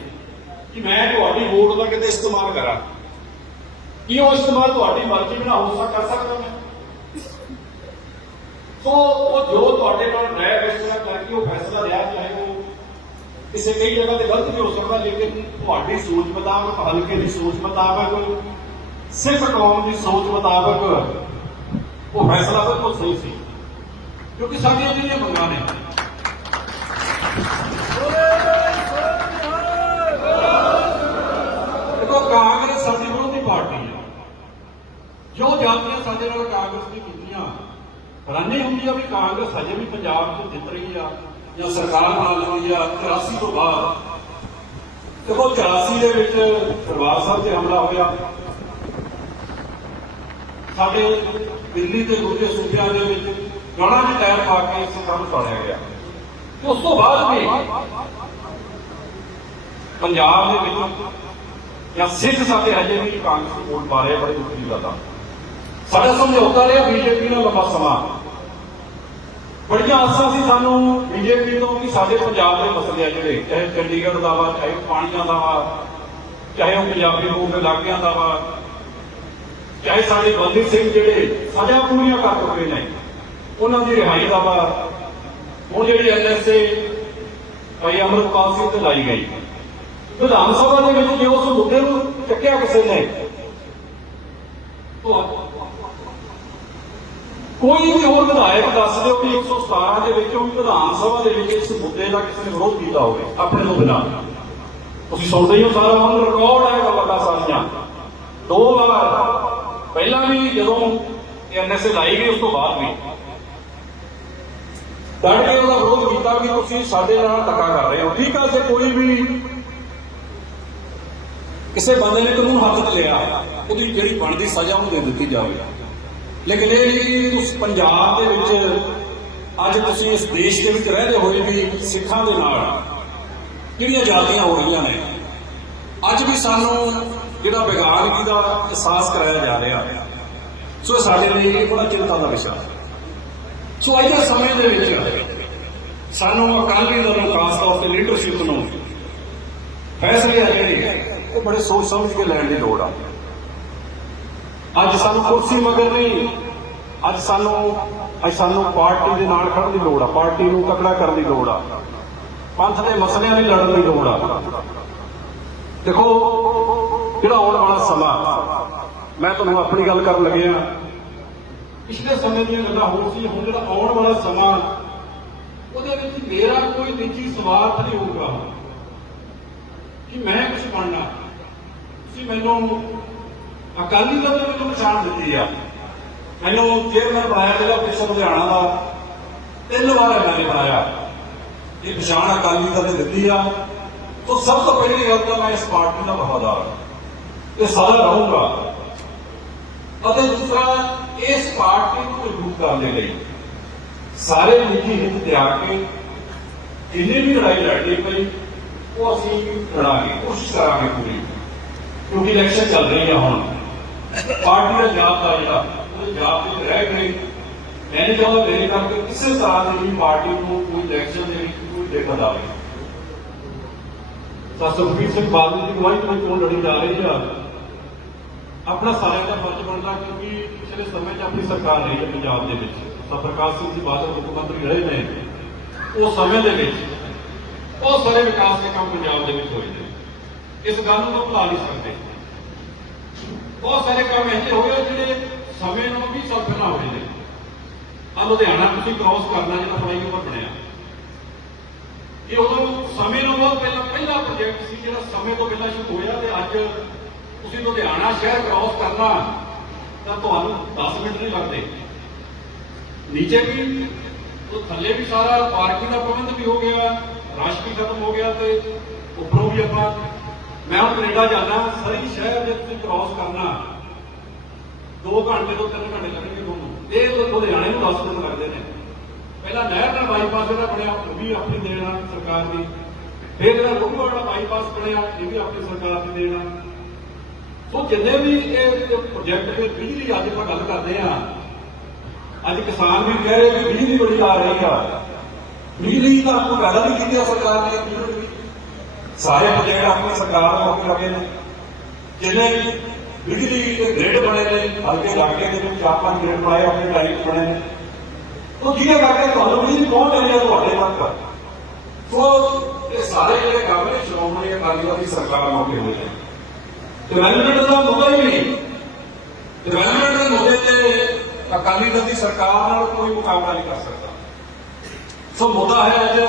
ਕਿ ਮੈਂ ਤੁਹਾਡੀ ਵੋਟ ਦਾ ਕਿਤੇ ਇਸਤੇਮਾਲ ਕਰਾਂ। ਕੀ ਉਹ ਇਸਤੇਮਾਲ ਤੁਹਾਡੀ ਮਰਜ਼ੀ ਬਿਨਾਂ ਹੋ ਸਕ ਕਰ ਸਕਦਾ ਮੈਂ। ਸੋ ਉਹ ਜੋ ਤੁਹਾਡੇ ਨਾਲ ਰਾਇ ਫੈਸਲਾ ਕਰਕੇ ਉਹ ਫੈਸਲਾ ਲਿਆ ਚਾਹੇ ਉਹ ਕਿਸੇ ਕਈ ਜਗ੍ਹਾ ਤੇ ਗਲਤ ਵੀ ਹੋ ਸਕਦਾ, ਲੇਕਿਨ ਤੁਹਾਡੀ ਸੋਚ ਮੁਤਾਬਕ, ਹਲਕੇ ਦੀ ਸੋਚ ਮੁਤਾਬਕ, ਸਿੱਖ ਕੌਮ ਦੀ ਸੋਚ ਮੁਤਾਬਕ ਉਹ ਫੈਸਲਾ ਬਿਲਕੁਲ ਸਹੀ ਸੀ। ਕਿਉਂਕਿ ਸਾਡੀਆਂ ਜਿਹੜੀਆਂ ਮੰਗਾਂ ਨੇ। ਦੇਖੋ, ਕਾਂਗਰਸ ਸਾਡੀ ਵਿਰੋਧੀ ਪਾਰਟੀ ਹੈ। ਜੋ ਜਾਤੀਆਂ ਸਾਡੇ ਨਾਲ ਕਾਂਗਰਸ ਦੀ ਕੀਤੀਆਂ ਹੈਰਾਨੀ ਹੁੰਦੀ ਆ ਵੀ ਕਾਂਗਰਸ ਹਜੇ ਵੀ ਪੰਜਾਬ 'ਚ ਜਿੱਤ ਰਹੀ ਆ ਜਾਂ ਸਰਕਾਰ ਬਣਾ ਲਈ ਆ 83 ਤੋਂ ਬਾਅਦ। ਦੇਖੋ 84 ਦੇ ਵਿੱਚ ਦਰਬਾਰ ਸਾਹਿਬ ਤੇ ਹਮਲਾ ਹੋਇਆ। ਸਾਡੇ ਦਿੱਲੀ ਤੇ ਦੂਜੇ ਸੂਬਿਆਂ ਦੇ ਵਿੱਚ ਗਾਣਾ ਦੇ ਟਾਇਰ ਪਾ ਕੇ ਇਸ ਕੰਮ ਸਾੜਿਆ ਗਿਆ। ਤੇ ਉਸ ਤੋਂ ਬਾਅਦ ਵੀ ਪੰਜਾਬ ਦੇ ਵਿੱਚ ਜਾਂ ਸਿੱਖ ਸਾਡੇ ਹਜੇ ਵੀ ਕਾਂਗਰਸ ਨੂੰ ਵੋਟ ਪਾ ਰਹੇ ਆ, ਬੜੇ ਦੁੱਖ ਦੀ ਗੱਲ ਆ। ਸਾਡਾ ਸਮਝੌਤਾ ਰਿਹਾ ਬੀਜੇਪੀ ਨਾਲ ਲੰਬਾ ਸਮਾਂ। ਬੜੀਆਂ ਆਸਾਂ ਸੀ ਸਾਨੂੰ ਬੀਜੇਪੀ ਤੋਂ ਕਿ ਸਾਡੇ ਪੰਜਾਬ ਦੇ ਮਸਲੇ ਆ ਜਿਹੜੇ, ਚਾਹੇ ਚੰਡੀਗੜ੍ਹ ਦਾ ਵਾ, ਚਾਹੇ ਪਾਣੀਆਂ ਦਾ ਵਾ, ਚਾਹੇ ਉਹ ਪੰਜਾਬੀ ਲੋਕ ਦੇ ਇਲਾਕਿਆਂ ਦਾ ਵਾ, ਚਾਹੇ ਸਾਡੇ ਬੰਦੀ ਸਿੰਘ ਜਿਹੜੇ ਸਜ਼ਾ ਪੂਰੀਆਂ ਕਰ ਚੁੱਕੇ ਨੇ, ਉਹਨਾਂ ਦੀ ਰਿਹਾਈ ਦਾ ਵਾ। ਹੁਣ ਜਿਹੜੀ ਐਨਐਸਏ ਭਾਈ ਅਮਰਪਾਲ ਸਿੰਘ ਤੇ ਲਾਈ ਗਈ। ਵਿਧਾਨ ਸਭਾ ਦੇ ਵਿੱਚ ਜੇ ਉਸ ਮੁੱਦੇ ਨੂੰ ਚੱਕਿਆ ਕਿਸੇ ਨੇ ਤਾਂ ਕੋਈ ਵੀ ਹੋਰ ਵਿਧਾਇਕ ਦੱਸ ਦਿਓ ਕਿ 117 ਦੇ ਵਿੱਚੋਂ ਵਿਧਾਨ ਸਭਾ ਦੇ ਵਿੱਚ ਇਸ ਮੁੱਦੇ ਦਾ ਕਿਸੇ ਨੇ ਵਿਰੋਧ ਕੀਤਾ ਹੋਵੇ, ਆਪਣੇ ਤੋਂ ਬਿਨਾਂ। ਤੁਸੀਂ ਸੁਣਦੇ ਹੀ ਹੋ ਸਾਰਾ ਮਨ ਰਿਕਾਰਡ ਹੈ ਗੱਲਾਂ ਸਾਰੀਆਂ। ਦੋ ਵਾਰ, ਪਹਿਲਾਂ ਵੀ ਜਦੋਂ ਐਨਐਸਏ ਲਾਈ ਗਈ, ਉਸ ਤੋਂ ਬਾਅਦ ਵੀ। ਡਟ ਕੇ ਉਹਦਾ ਵਿਰੋਧ ਕੀਤਾ ਕਿ ਤੁਸੀਂ ਸਾਡੇ ਨਾਲ ਧੱਕਾ ਕਰ ਰਹੇ ਹੋ। ਠੀਕ ਆ, ਜੇ ਕੋਈ ਵੀ ਕਿਸੇ ਬੰਦੇ ਨੇ ਕਾਨੂੰਨ ਹੱਥ 'ਚ ਲਿਆ, ਉਹਦੀ ਜਿਹੜੀ ਬਣਦੀ ਸਜ਼ਾ ਉਹਨੂੰ ਦੇ ਦਿੱਤੀ ਜਾਵੇ। ਲੇਕਿਨ ਇਹ ਨਹੀਂ ਉਸ ਪੰਜਾਬ ਦੇ ਵਿੱਚ ਅੱਜ ਤੁਸੀਂ ਇਸ ਦੇਸ਼ ਦੇ ਵਿੱਚ ਰਹਿੰਦੇ ਹੋਏ ਵੀ ਸਿੱਖਾਂ ਦੇ ਨਾਲ ਜਿਹੜੀਆਂ ਜਾਤੀਆਂ ਹੋ ਰਹੀਆਂ ਨੇ, ਅੱਜ ਵੀ ਸਾਨੂੰ ਜਿਹੜਾ ਵਿਗਾੜਗੀ ਦਾ ਅਹਿਸਾਸ ਕਰਾਇਆ ਜਾ ਰਿਹਾ। ਸੋ ਇਹ ਸਾਡੇ ਲਈ ਇਹ ਬੜਾ ਚਿੰਤਾ ਦਾ ਵਿਸ਼ਾ ਸੋ ਅੱਜ ਦੇ ਸਮੇਂ ਦੇ ਵਿੱਚ ਸਾਨੂੰ ਅਕਾਲੀ ਦਲ ਨੂੰ ਖਾਸ ਤੌਰ ਤੇ ਲੀਡਰਸ਼ਿਪ ਨੂੰ ਫੈਸਲੇ ਆ ਜਿਹੜੇ, ਉਹ ਬੜੇ ਸੋਚ ਸਮਝ ਕੇ ਲੈਣ ਦੀ ਲੋੜ ਆ। ਅੱਜ ਸਾਨੂੰ ਕੁਰਸੀ ਮਗਰ ਨਹੀਂ। ਅੱਜ ਸਾਨੂੰ ਅੱਜ ਸਾਨੂੰ ਪਾਰਟੀ ਦੇ ਨਾਲ ਖੜਨ ਦੀ ਲੋੜ ਆ। ਪਾਰਟੀ ਨੂੰ ਤਕੜਾ ਕਰਨ ਦੀ ਲੋੜ ਆ। ਪੰਥ ਦੇ ਮਸਲਿਆਂ ਲਈ ਲੜਨ ਦੀ ਲੋੜ ਆ। ਦੇਖੋ, ਜਿਹੜਾ ਆਉਣ ਵਾਲਾ ਸਮਾਂ, ਮੈਂ ਤੁਹਾਨੂੰ ਆਪਣੀ ਗੱਲ ਕਰਨ ਲੱਗਿਆ। ਪਿਛਲੇ ਸਮੇਂ ਦੀਆਂ ਗੱਲਾਂ ਹੋਰ ਸੀ। ਹੁਣ ਜਿਹੜਾ ਆਉਣ ਵਾਲਾ ਸਮਾਂ, ਉਹਦੇ ਵਿੱਚ ਮੇਰਾ ਕੋਈ ਨਿੱਜੀ ਸਵਾਰਥ ਨਹੀਂ ਹੋਊਗਾ। ਕਿ ਮੈਂ ਕੁਝ ਬਣਨਾ। ਤੁਸੀਂ ਮੈਨੂੰ ਅਕਾਲੀ ਦਲ ਨੇ ਮੈਨੂੰ ਪਛਾਣ ਦਿੱਤੀ ਆ। ਮੈਨੂੰ ਚੇਅਰਮੈਨ ਬਣਾਇਆ ਜਿਹੜਾ ਪਿਛਲੇ ਲੁਧਿਆਣਾ ਦਾ। ਤਿੰਨ ਵਾਰ ਇਹਨਾਂ ਨੇ ਬਣਾਇਆ ਇਹ ਪਛਾਣ ਅਕਾਲੀ ਦਲ ਨੇ ਦਿੱਤੀ ਆ। ਤਾਂ ਸਭ ਤੋਂ ਪਹਿਲੀ ਗੱਲ ਤਾਂ ਮੈਂ ਇਸ ਪਾਰਟੀ ਦਾ ਵਫਾਦਾਰ ਹਾਂ। ਤੇ ਸਦਾ ਰਹੂੰਗਾ। ਅਤੇ ਦੂਸਰਾ ਇਸ ਪਾਰਟੀ ਨੂੰ ਮਜ਼ਬੂਤ ਕਰਨ ਦੇ ਲਈ ਸਾਰੇ ਨਿੱਜੀ ਹਿੱਤ ਤਿਆਗ ਕੇ ਜਿੰਨੀ ਵੀ ਲੜਾਈ ਲੜਨੀ ਪਈ, ਉਹ ਅਸੀਂ ਲੜਾਂਗੇ, ਕੋਸ਼ਿਸ਼ ਕਰਾਂਗੇ ਪੂਰੀ। ਕਿਉਂਕਿ ਇਲੈਕਸ਼ਨ ਚੱਲ ਰਹੀ ਆ ਹੁਣ। ਪਾਰਟੀ ਦਾ ਜਾਬ ਦਾ ਜਿਹੜਾ ਉਹ ਜਾਬ ਵਿੱਚ ਰਹਿ ਗਏ ਮੈਂ ਨਹੀਂ ਚਾਹੁੰਦਾ ਮੇਰੇ ਕਰਕੇ ਕਿਸੇ ਤਰ੍ਹਾਂ ਦੀ ਵੀ ਪਾਰਟੀ ਨੂੰ ਕੋਈ ਇਲੈਕਸ਼ਨ ਦੇ ਵਿੱਚ ਕੋਈ ਦਿੱਕਤ ਆਵੇ ਤਾਂ ਸੁਖਬੀਰ ਸਿੰਘ ਬਾਦਲ ਦੀ ਅਗਵਾਈ ਤੋਂ ਚੋਣ ਲੜੀ ਜਾ ਰਹੀ ਆ ਆਪਣਾ ਸਾਰਿਆਂ ਦਾ ਫਰਜ਼ ਬਣਦਾ ਕਿਉਂਕਿ ਪਿਛਲੇ ਸਮੇਂ 'ਚ ਆਪਣੀ ਸਰਕਾਰ ਰਹੀ ਹੈ ਪੰਜਾਬ ਦੇ ਵਿੱਚ ਤਾਂ ਪ੍ਰਕਾਸ਼ ਸਿੰਘ ਜੀ ਬਾਦਲ ਮੁੱਖ ਮੰਤਰੀ ਰਹੇ ਨੇ ਉਹ ਸਮੇਂ ਦੇ ਵਿੱਚ ਬਹੁਤ ਸਾਰੇ ਵਿਕਾਸ ਦੇ ਕੰਮ ਪੰਜਾਬ ਦੇ ਵਿੱਚ ਹੋਏ ਨੇ ਇਸ ਗੱਲ ਨੂੰ ਆਪਾਂ ਭੁਲਾ ਨਹੀਂ ਸਕਦੇ ਬਹੁਤ ਸਾਰੇ ਕੰਮ ਇਹੋ ਹੋਏ ਜਿਹੜੇ ਸਮੇਂ ਨੂੰ 20 ਸਾਲ ਹੋਏ ਨੇ ਆ ਲੁਧਿਆਣਾ ਤੁਸੀਂ ਕ੍ਰਾਸ ਕਰਨਾ ਜਿਹੜਾ ਫਲਾਈਓਵਰ ਬਣਿਆ ਇਹ ਉਦੋਂ ਸਮੇਂ ਨੂੰ ਬਹੁਤ ਪਹਿਲਾਂ, ਪਹਿਲਾ ਪ੍ਰੋਜੈਕਟ ਸੀ ਜਿਹੜਾ ਸਮੇਂ ਤੋਂ ਪਹਿਲਾਂ ਸ਼ੁਰੂ ਹੋਇਆ ਤੇ ਅੱਜ ਤੁਸੀਂ ਲੁਧਿਆਣਾ ਸ਼ਹਿਰ ਕ੍ਰਾਸ ਕਰਨਾ, ਤਾਂ ਤੁਹਾਨੂੰ 10 ਮਿੰਟ ਨਹੀਂ ਲੱਗਦੇ। ਨੀਚੇ ਵੀ, ਉਹ ਥੱਲੇ ਵੀ ਸਾਰਾ ਪਾਰਕਿੰਗ ਦਾ ਪ੍ਰਬੰਧ ਵੀ ਹੋ ਗਿਆ, ਰਸ਼ ਵੀ ਖਤਮ ਹੋ ਗਿਆ ਤੇ ਉੱਪਰੋਂ ਵੀ ਆਪਾਂ ਮੈਂ ਹੁਣ ਕੈਨੇਡਾ ਜਾਣਾ ਸਰੀ ਸ਼ਹਿਰ ਦੇ ਤੁਸੀਂ ਕ੍ਰਾਸ ਕਰਨਾ। 2 ਘੰਟੇ ਤੋਂ 3 ਘੰਟੇ ਲੱਗਣਗੇ ਤੁਹਾਨੂੰ। ਇਹ ਲੁਧਿਆਣੇ ਨੂੰ 10 ਦਿਨ ਲੱਗਦੇ ਨੇ। ਪਹਿਲਾਂ ਨਹਿਰ ਦਾ ਬਾਈਪਾਸ ਜਿਹੜਾ ਬਣਿਆ, ਉਹ ਵੀ ਆਪਣੀ ਦੇਣ ਸਰਕਾਰ ਦੀ। ਫਿਰ ਜਿਹੜਾ ਲੋਕਵਾਲ ਦਾ ਬਾਈਪਾਸ ਬਣਿਆ, ਇਹ ਵੀ ਆਪਣੀ ਸਰਕਾਰ ਦੀ ਦੇਣਾ ਸੋ ਜਿੰਨੇ ਵੀ ਇਹ ਪ੍ਰੋਜੈਕਟ ਦੇ ਬਿਜਲੀ ਅੱਜ ਆਪਾਂ ਗੱਲ ਕਰਦੇ ਆ ਅੱਜ ਕਿਸਾਨ ਵੀ ਕਹਿ ਰਹੇ ਕਿ ਬਿਜਲੀ ਬੜੀ ਆ ਰਹੀ ਆ। ਬਿਜਲੀ ਤਾਂ ਆਪਾਂ ਪੈਦਾ ਵੀ ਕੀਤੀ ਸਰਕਾਰ ਨੇ ਸਾਰੇ ਪ੍ਰੋਜੈਕਟ ਆਪਣੀ ਸਰਕਾਰ ਨੂੰ ਲੱਗੇ ਨੇ, ਜਿੰਨੇ ਬਿਜਲੀ ਦੇ ਗ੍ਰਿਡ ਬਣੇ ਨੇ, ਹਲਕੇ ਇਲਾਕੇ ਦੇ ਵਿੱਚ ਚਾਰ ਪੰਜ ਗ੍ਰਿਡ ਬਣਾਏ, ਆਪਣੇ ਲਾਈਟ ਬਣੇ ਨੇ। ਉਹ ਜਿਹਦੇ ਕਰਕੇ ਤੁਹਾਨੂੰ ਬਿਜਲੀ ਪਹੁੰਚ ਰਹੀ ਹੈ ਤੁਹਾਡੇ ਤੱਕ। ਸੋ ਇਹ ਸਾਰੇ ਜਿਹੜੇ ਕੰਮ ਨੇ, ਸ਼੍ਰੋਮਣੀ ਅਕਾਲੀ ਦਲ ਦੀ ਸਰਕਾਰ ਮੌਕੇ ਹੋਏ ਨੇ। ਡਿਵੈਲਪਮੈਂਟ ਦਾ ਮੁੱਦਾ ਹੀ ਨਹੀਂ। ਡਿਵੈਲਪਮੈਂਟ ਦੇ ਮੁੱਦੇ ਤੇ ਅਕਾਲੀ ਦਲ ਦੀ ਸਰਕਾਰ ਨਾਲ ਕੋਈ ਮੁਕਾਬਲਾ ਨਹੀਂ ਕਰ ਸਕਦਾ। ਸੋ ਮੁੱਦਾ ਹੈ ਅੱਜ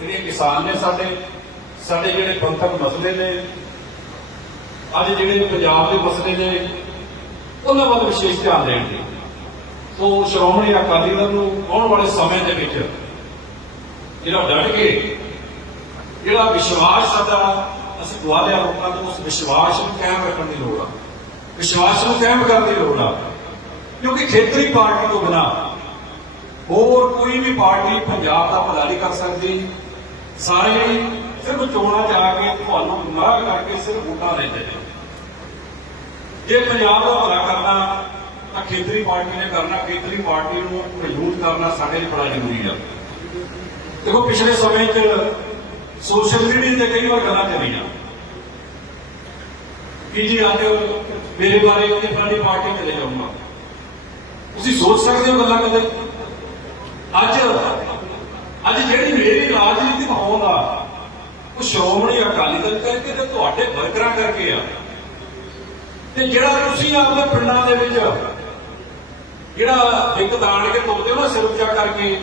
ਜਿਹੜੇ ਕਿਸਾਨ ਨੇ ਸਾਡੇ ਸਾਡੇ ਜਿਹੜੇ ਪੰਥਕ ਮਸਲੇ ਨੇ, ਅੱਜ ਜਿਹੜੇ ਪੰਜਾਬ ਦੇ ਮਸਲੇ ਨੇ, ਉਹਨਾਂ ਵੱਲ ਵਿਸ਼ੇਸ਼ ਧਿਆਨ ਦੇਣ ਦੀ। ਸੋ ਸ਼੍ਰੋਮਣੀ ਅਕਾਲੀ ਦਲ ਨੂੰ ਆਉਣ ਵਾਲੇ ਸਮੇਂ ਦੇ ਵਿੱਚ ਜਿਹੜਾ ਡਟ ਕੇ, ਜਿਹੜਾ ਵਿਸ਼ਵਾਸ ਸਾਡਾ, ਅਸੀਂ ਗਵਾ ਲਿਆ ਲੋਕਾਂ ਤੋਂ ਉਸ ਵਿਸ਼ਵਾਸ ਨੂੰ ਕਾਇਮ ਰੱਖਣ ਦੀ ਲੋੜ ਆ। ਵਿਸ਼ਵਾਸ ਨੂੰ ਕਾਇਮ ਕਰਨ ਦੀ ਲੋੜ ਆ, ਕਿਉਂਕਿ ਖੇਤਰੀ ਪਾਰਟੀ ਤੋਂ ਬਿਨਾ ਹੋਰ ਕੋਈ ਵੀ ਪਾਰਟੀ ਪੰਜਾਬ ਦਾ ਭਲਾ ਨਹੀਂ ਕਰ ਸਕਦੀ। ਸਾਰੇ ਸਿਰਫ ਚੋਣਾਂ 'ਚ ਆ ਕੇ ਤੁਹਾਨੂੰ ਗੁੰਮਰਾਹ ਕਰਕੇ ਸਿਰਫ ਵੋਟਾਂ ਲੈਂਦੇ ਨੇ। ਜੇ ਪੰਜਾਬ ਦਾ ਭਲਾ ਕਰਨਾ ਤਾਂ ਖੇਤਰੀ ਪਾਰਟੀ ਨੇ ਕਰਨਾ, ਖੇਤਰੀ ਪਾਰਟੀ ਨੂੰ ਮਜ਼ਬੂਤ ਕਰਨਾ ਸਾਡੇ ਲਈ ਬੜਾ ਜ਼ਰੂਰੀ ਆ। ਦੇਖੋ, ਪਿਛਲੇ ਸਮੇਂ 'ਚ ਸੋਸ਼ਲ ਮੀਡੀਆ ਤੇ ਕਈ ਵਾਰ ਗੱਲਾਂ ਚੱਲੀਆਂ। ਕਿ ਜੀ, ਅੱਜ ਮੇਰੇ ਬਾਰੇ ਉਹਦੀ ਫਲਾਣੀ ਪਾਰਟੀ ਚਲੇ ਜਾਊਂਗਾ। ਤੁਸੀਂ ਸੋਚ ਸਕਦੇ ਹੋ ਗੱਲਾਂ ਕਦੇ? ਅੱਜ ਅੱਜ ਜਿਹੜੀ ਮੇਰੀ ਰਾਜਨੀਤਿਕ ਹੋਂਦ ਆ ਉਹ ਸ਼੍ਰੋਮਣੀ ਅਕਾਲੀ ਦਲ ਕਰਕੇ ਤੇ ਤੁਹਾਡੇ ਵਰਕਰਾਂ ਕਰਕੇ ਆ। ਤੇ ਜਿਹੜਾ ਤੁਸੀਂ ਆਪਣੇ ਪਿੰਡਾਂ ਦੇ ਵਿੱਚ ਜਿਹੜਾ ਇੱਕ ਦਾਣ ਕੇ ਤੋੜਦੇ ਹੋ ਸਿਰ ਉੱਚਾ ਕਰਕੇ,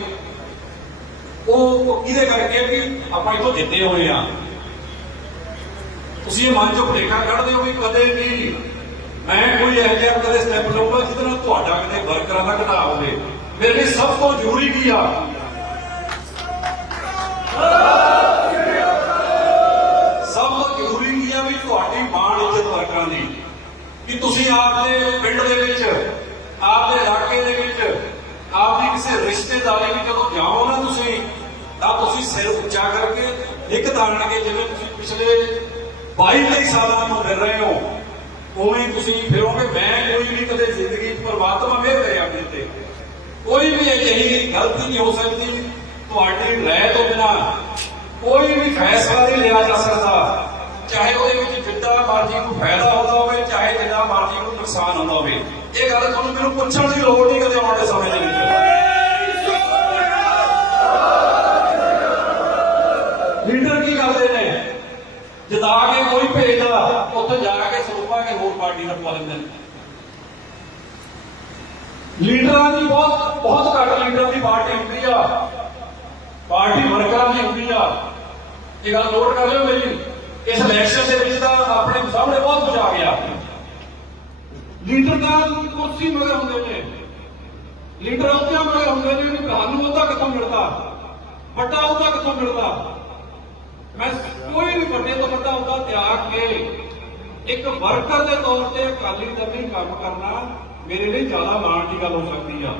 ਉਹ ਕਿਹਦੇ ਕਰਕੇ ਵੀ ਆਪਾਂ ਇਥੋਂ ਜਿੱਤੇ ਹੋਏ ਆ? ਤੁਸੀਂ ਇਹ ਮਨ ਚੋਂ ਭੁਲੇਖਾ ਕੱਢਦੇ ਹੋ ਵੀ ਕਦੇ ਵੀ ਮੈਂ ਕੋਈ ਇਹੋ ਜਿਹਾ ਕਦੇ ਸਟੈਪ ਲਊਂਗਾ ਜਿਹਦੇ ਨਾਲ ਤੁਹਾਡਾ ਕਦੇ ਵਰਕਰਾਂ ਦਾ ਘਟਾ ਹੋਵੇ। ਮੇਰੇ ਲਈ ਸਭ ਤੋਂ ਜ਼ਰੂਰੀ ਕੀ ਆ? ਕਿ ਤੁਸੀਂ ਆਪਦੇ ਪਿੰਡ ਦੇ ਵਿੱਚ, ਆਪਦੇ ਇਲਾਕੇ ਦੇ ਵਿੱਚ, ਆਪਦੀ ਕਿਸੇ ਰਿਸ਼ਤੇਦਾਰੀ ਵਿੱਚ ਜਦੋਂ ਜਾਓ ਨਾ ਤੁਸੀਂ, ਤਾਂ ਤੁਸੀਂ ਸਿਰ ਉੱਚਾ ਕਰਕੇ ਇੱਕ ਤਾਣ ਜਿਵੇਂ ਤੁਸੀਂ ਪਿਛਲੇ 22 23 ਸਾਲਾਂ ਤੋਂ ਫਿਰ ਰਹੇ ਹੋ, ਉਵੇਂ ਤੁਸੀਂ ਫਿਰੋਗੇ, ਮੈਂ ਕੋਈ ਵੀ ਕਦੇ ਜ਼ਿੰਦਗੀ 'ਚ ਪਰਮਾਤਮਾ ਮਿਹਰ ਕਰੇ ਆਪਣੇ ਤੇ। ਕੋਈ ਵੀ ਅਜਿਹੀ ਗਲਤੀ ਨਹੀਂ ਹੋ ਸਕਦੀ, ਤੁਹਾਡੀ ਰਾਏ ਤੋਂ ਬਿਨਾ ਕੋਈ ਵੀ ਫੈਸਲਾ ਨਹੀਂ ਲਿਆ ਜਾ ਸਕਦਾ। ਚਾਹੇ ਉਹਦੇ ਵਿੱਚ ਜਿੱਦਾਂ ਮਰਜ਼ੀ ਨੂੰ ਫਾਇਦਾ ਹੁੰਦਾ ਹੋਵੇ, ਚਾਹੇ ਜਿੱਦਾਂ ਮਰਜ਼ੀ ਨੂੰ ਨੁਕਸਾਨ ਹੁੰਦਾ ਹੋਵੇ, ਇਹ ਗੱਲ ਤੁਹਾਨੂੰ ਮੈਨੂੰ ਪੁੱਛਣ ਦੀ ਲੋੜ ਨਹੀਂ ਕਦੇ ਆਉਣ ਦੇ ਸਮੇਂ ਦੇ ਵਿੱਚ। ਲੀਡਰ ਕੀ ਕਰਦੇ ਨੇ? ਜਦਾ ਕੇ ਕੋਈ ਭੇਜਦਾ, ਉੱਥੇ ਜਾ ਕੇ ਸਰੂਪਾ ਕੇ ਹੋਰ ਪਾਰਟੀ ਦਾ ਪਾ ਲੈਂਦੇ ਨੇ। ਲੀਡਰਾਂ ਦੀ ਬਹੁਤ ਬਹੁਤ ਘੱਟ ਲੀਡਰਾਂ ਦੀ ਪਾਰਟੀ ਹੁੰਦੀ ਆ। ਪਾਰਟੀ ਵਰਕਰਾਂ ਦੀ ਹੁੰਦੀ ਆ। ਇਹ ਗੱਲ ਨੋਟ ਕਰ ਲਿਓ ਮੇਰੀ। ਇਸ ਇਲੈਕਸ਼ਨ ਦੇ ਵਿੱਚ ਤਾਂ ਆਪਣੇ ਸਾਹਮਣੇ ਬਹੁਤ ਕੁਝ ਆ ਗਿਆ। ਲੀਡਰ ਦਾ ਕੁਰਸੀ ਮਗਰ ਹੁੰਦੇ ਨੇ। ਲੀਡਰ ਉੱਤੇ ਮਗਰ ਹੁੰਦੇ ਨੇ ਵੀ ਤੁਹਾਨੂੰ ਉਹਦਾ ਕਿੱਥੋਂ ਮਿਲਦਾ? ਵੱਡਾ ਉਹਦਾ ਕਿੱਥੋਂ ਮਿਲਦਾ? ਮੈਂ ਕੋਈ ਵੀ ਵੱਡੇ ਤੋਂ ਵੱਡਾ ਉਹਦਾ ਤਿਆਗ ਕੇ ਇੱਕ ਵਰਕਰ ਦੇ ਤੌਰ ਤੇ ਅਕਾਲੀ ਦਲ ਲਈ ਕੰਮ ਕਰਨਾ ਮੇਰੇ ਲਈ ਜ਼ਿਆਦਾ ਮਾਣ ਦੀ ਗੱਲ ਹੋ ਸਕਦੀ ਆ।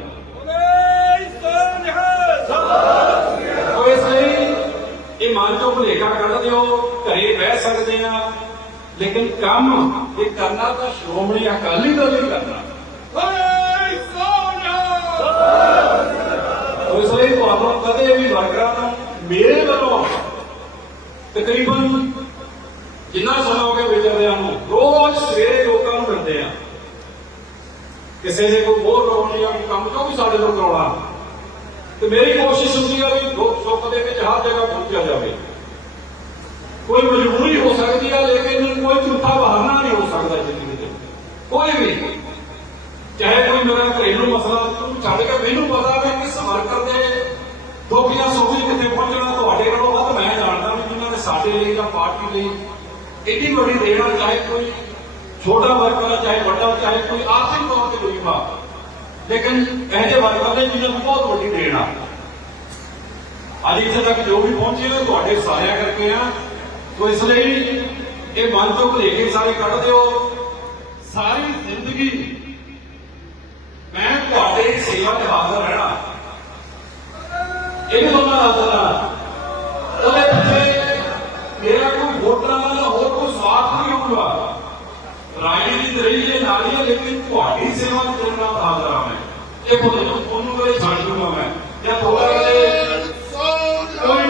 ਸੋ ਇਸ ਲਈ ਇਹ ਮਨ ਤੋਂ ਭੁਲੇਖਾ ਕੱਢ ਦਿਓ, ਘਰੇ ਬਹਿ ਸਕਦੇ ਆ। ਲੇਕਿਨ ਕੰਮ ਇਹ ਕਰਨਾ ਤਾਂ ਸ਼੍ਰੋਮਣੀ ਅਕਾਲੀ ਦਲ ਹੀ ਕਰਨਾ। ਸੋ ਲਈ ਤੁਹਾਨੂੰ ਕਦੇ ਵੀ ਵਰਕਰਾਂ ਨੂੰ ਮੇਰੇ ਵੱਲੋਂ ਤਕਰੀਬਨ ਜਿੰਨਾ ਸਮਾਂ ਹੋ ਗਿਆ ਵਿਚਰਦਿਆਂ ਨੂੰ, ਰੋਜ਼ ਸਵੇਰੇ ਲੋਕਾਂ ਨੂੰ ਮਿਲਦੇ ਆ। ਕਿਸੇ ਨੇ ਕੋਈ ਹੋਰ ਕਰਾਉਣੀ ਆ ਕੰਮ ਤੋਂ ਵੀ ਸਾਡੇ ਤੋਂ ਕਰਾਉਣਾ ਤੇ ਮੇਰੀ ਕੋਸ਼ਿਸ਼ ਹੁੰਦੀ ਆ ਵੀ ਦੁੱਖ ਸੁੱਖ ਦੇ ਵਿੱਚ ਹਰ ਜਗ੍ਹਾ ਪਹੁੰਚਿਆ ਜਾਵੇ। ਕੋਈ ਮਜਬੂਰੀ ਹੋ ਸਕਦੀ ਆ, ਲੇਕਿਨ ਕੋਈ ਝੂਠਾ ਬਹਾਨਾ ਨਹੀਂ ਹੋ ਸਕਦਾ ਜ਼ਿੰਦਗੀ ਦੇ ਕੋਈ ਵੀ। ਚਾਹੇ ਕੋਈ ਮੇਰਾ ਘਰੇਲੂ ਮਸਲਾ ਤੂੰ ਛੱਡ ਕੇ ਮੈਨੂੰ ਪਤਾ ਵੀ ਕਿਸ ਵਰਕਰ ਦੇ ਦੁੱਖ ਜਾਂ ਸੁੱਖ ਕਿੱਥੇ ਪਹੁੰਚਣਾ, ਤੁਹਾਡੇ ਨਾਲੋਂ ਵੱਧ ਮੈਂ ਜਾਣਦਾ ਵੀ ਜਿਨ੍ਹਾਂ ਨੇ ਸਾਡੇ ਲਈ ਜਾਂ ਪਾਰਟੀ ਲਈ ਇੱਡੀ ਵੱਡੀ ਦੇਣਾ ਚਾਹੇ ਕੋਈ ਛੋਟਾ ਵਰਕਰ ਆ, ਚਾਹੇ ਵੱਡਾ, ਚਾਹੇ ਕੋਈ ਆਰਥਿਕ ਤੌਰ ਤੇ ਗਰੀਬ ਆ ਲੇਕਿਨ ਇਹ ਜਿਹੇ ਵਰਕਰ ਨੇ ਜਿਨ੍ਹਾਂ ਨੂੰ ਬਹੁਤ ਵੱਡੀ ਦੇਣ ਆ। ਅੱਜ ਇੱਥੇ ਤੱਕ ਜੋ ਵੀ ਪਹੁੰਚੇ ਹੋ ਤੁਹਾਡੇ ਸਾਰਿਆਂ ਕਰਕੇ ਆ। ਸੋ ਇਸ ਲਈ ਇਹ ਮਨ ਤੋਂ ਭੁਲੇਖੇ ਸਾਰੇ ਕੱਢ ਦਿਓ। ਸਾਰੀ ਜ਼ਿੰਦਗੀ ਮੈਂ ਤੁਹਾਡੇ ਸੇਵਾ 'ਚ ਹਾਜ਼ਰ ਰਹਿਣਾ। ਇਹ ਵੀ ਦੋਨਾਂ ਦਾ ਦੱਸਣਾ ਉਹਦੇ ਪਿੱਛੇ ਮੇਰਾ ਕੋਈ ਵੋਟਰਾਂ ਦਾ ਹੋਰ ਕੋਈ ਸਾਥ ਨਹੀਂ ਹੋਊਗਾ। ਰਾਜਨੀਤੀ ਰਹੀ ਹੈ ਨਾਲੀ ਹੈ ਲੇਕਿਨ ਤੁਹਾਡੀ ਸੇਵਾ ਨੂੰ ਨਾਲ ਹਾਜ਼ਰ ਆ ਮੈਂ। ਇਹ ਉਹਨੂੰ ਵੇ ਛੱਡ ਦੂੰਗਾ ਮੈਂ। ਜਾਂ ਥੋੜਾ ਵੇਲੇ ਕੋਈ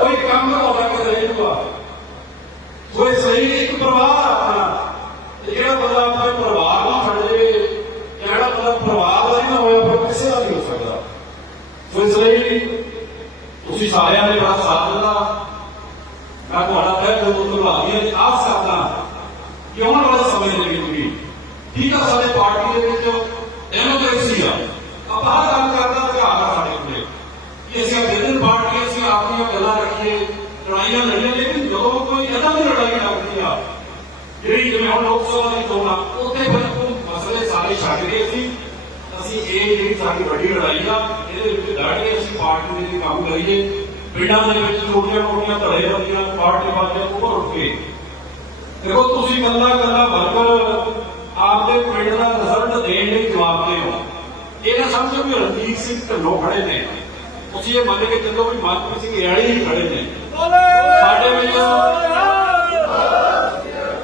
ਕੋਈ ਕੰਮ ਤੁਹਾਡਾ ਕਰ ਰਹੇਗਾ ਕੋਈ ਸਹੀ ਇੱਕ ਪਰਿਵਾਰ ਆਪਣਾ ਤੇ ਜਿਹੜਾ ਬੰਦਾ ਆਪਣਾ ਪਰਿਵਾਰ ਨੂੰ ਛੱਡ ਦੇ ਜਿਹੜਾ ਬੰਦਾ ਪਰਿਵਾਰ ਦਾ ਹੀ ਨਾ ਹੋਇਆ ਫਿਰ ਕਿਸੇ ਦਾ ਨਹੀਂ ਹੋ ਸਕਦਾ ਸੋ ਇਸ ਲਈ ਤੁਸੀਂ ਸਾਰਿਆਂ ਨੇ ਬੜਾ ਸਾਥ ਦਿੱਤਾ ਮੈਂ ਤੁਹਾਡਾ ਤਹਿ ਦਿਲੋਂ ਤੋਂ ਧੰਨਵਾਦੀ ਹਾਂ ਜੀ ਆਪ ਸਕਦਾ ਕਿ ਆਉਣ ਵਾਲੇ ਸਮੇਂ ਦੇ ਵਿੱਚ ਵੀ ਠੀਕ ਆ ਸਾਡੇ ਪਾਰਟੀ ਦੇ ਵਿੱਚ ਡੈਮੋਕ੍ਰੇਸੀ ਆ ਆਪਾਂ ਆਹ ਗੱਲ ਕਰਦਾ ਅਧਿਕਾਰ ਆ ਸਾਡੇ ਕੋਲੇ ਕਿ ਅਸੀਂ ਵਿਭਿੰਨ ਪਾਰਟੀਆਂ ਅਸੀਂ ਆਪਣੀਆਂ ਗੱਲਾਂ ਰੱਖੀਏ ਲੜਾਈਆਂ ਲੜੀਆਂ ਲੇਕਿਨ ਜਦੋਂ ਕੋਈ ਇਹਦਾ ਵੀ ਲੜਾਈ ਲੱਗਦੀ ਆ ਜਿਹੜੀ ਜਿਵੇਂ ਹੁਣ ਲੋਕ ਸਭਾ ਦੀ ਚੋਣਾਂ ਉੱਥੇ ਫਿਰ ਉਹ ਮਸਲੇ ਅਸੀਂ ਅਸੀਂ ਇਹ ਜਿਹੜੀ ਸਾਡੀ ਵੱਡੀ ਲੜਾਈ ਆ, ਇਹਦੇ ਵਿੱਚ ਲੜ ਕੇ ਅਸੀਂ ਪਾਰਟੀ ਦੇ ਲਈ ਕੰਮ ਕਰੀਏ। ਪਿੰਡਾਂ ਦੇ ਵਿੱਚ ਛੋਟੀਆਂ ਮੋਟੀਆਂ ਧੜੇ ਬੰਦੀਆਂ ਪਾਰਟੀ ਵਾਲੇ ਉੱਪਰ ਉੱਠ ਕੇ ਦੇਖੋ, ਤੁਸੀਂ ਕੱਲਾ ਕੱਲਾ ਵਰਕਰ ਆਪਦੇ ਪਿੰਡ ਦਾ ਰਿਜ਼ਲਟ ਦੇਣ ਲਈ ਜਵਾਬਦੇ ਹੋ। ਇਹ ਨਾ ਸਮਝੋ ਵੀ ਰਣਜੀਤ ਸਿੰਘ ਢਿੱਲੋਂ ਖੜੇ ਨੇ। ਤੁਸੀਂ ਇਹ ਮੰਨ ਕੇ ਚੱਲੋ ਵੀ ਮਨਪ੍ਰੀਤ ਸਿੰਘ ਯਾਲੀ ਖੜੇ ਨੇ। ਸਾਡੇ ਵਿੱਚ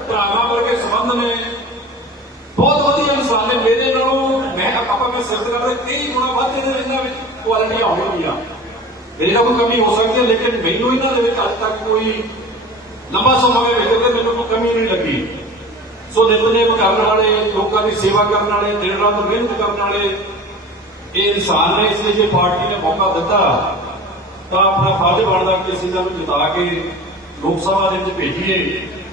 ਭਰਾਵਾਂ ਵਰਗੇ ਸੰਬੰਧ ਨੇ ਬਹੁਤ ਵਧੀਆ ਇਨਸਾਨ ਨੇ ਮੇਰੇ ਨਾਲੋਂ ਮੈਂ ਆਪਾਂ ਮੈਂ ਸਿਰਤ ਕਰਦਾ ਕਈ ਗੁਣਾ ਵੱਧ ਇਹਦੇ ਇਹਨਾਂ ਵਿੱਚ ਹੋਣਗੀਆਂ ਮੇਰੀ ਤਾਂ ਕੋਈ ਕਮੀ ਹੋ ਸਕਦੀ ਹੈ, ਲੇਕਿਨ ਮੈਨੂੰ ਇਹਨਾਂ ਦੇ ਵਿੱਚ ਅੱਜ ਤੱਕ ਕੋਈ ਲੰਬਾ ਸਮਾਂ ਵਿੱਚ ਤੇ ਮੈਨੂੰ ਕੋਈ ਕਮੀ ਨਹੀਂ ਲੱਗੀ। ਸੋ ਨਿਤਨੇਮ ਕਰਨ ਵਾਲੇ ਲੋਕਾਂ ਦੀ ਸੇਵਾ ਕਰਨ ਵਾਲੇ, ਦਿਨ ਰਾਤ ਮਿਹਨਤ ਕਰਨ ਵਾਲੇ, ਇਹ ਇਨਸਾਨ ਨੇ ਇਸ ਲਈ ਜੇ ਪਾਰਟੀ ਨੇ ਮੌਕਾ ਦਿੱਤਾ, ਤਾਂ ਆਪਣਾ ਫਰਜ਼ ਬਣਦਾ ਕਿ ਅਸੀਂ ਇਹਨਾਂ ਨੂੰ ਜਿਤਾ ਕੇ ਲੋਕ ਸਭਾ ਦੇ ਵਿੱਚ ਭੇਜੀਏ।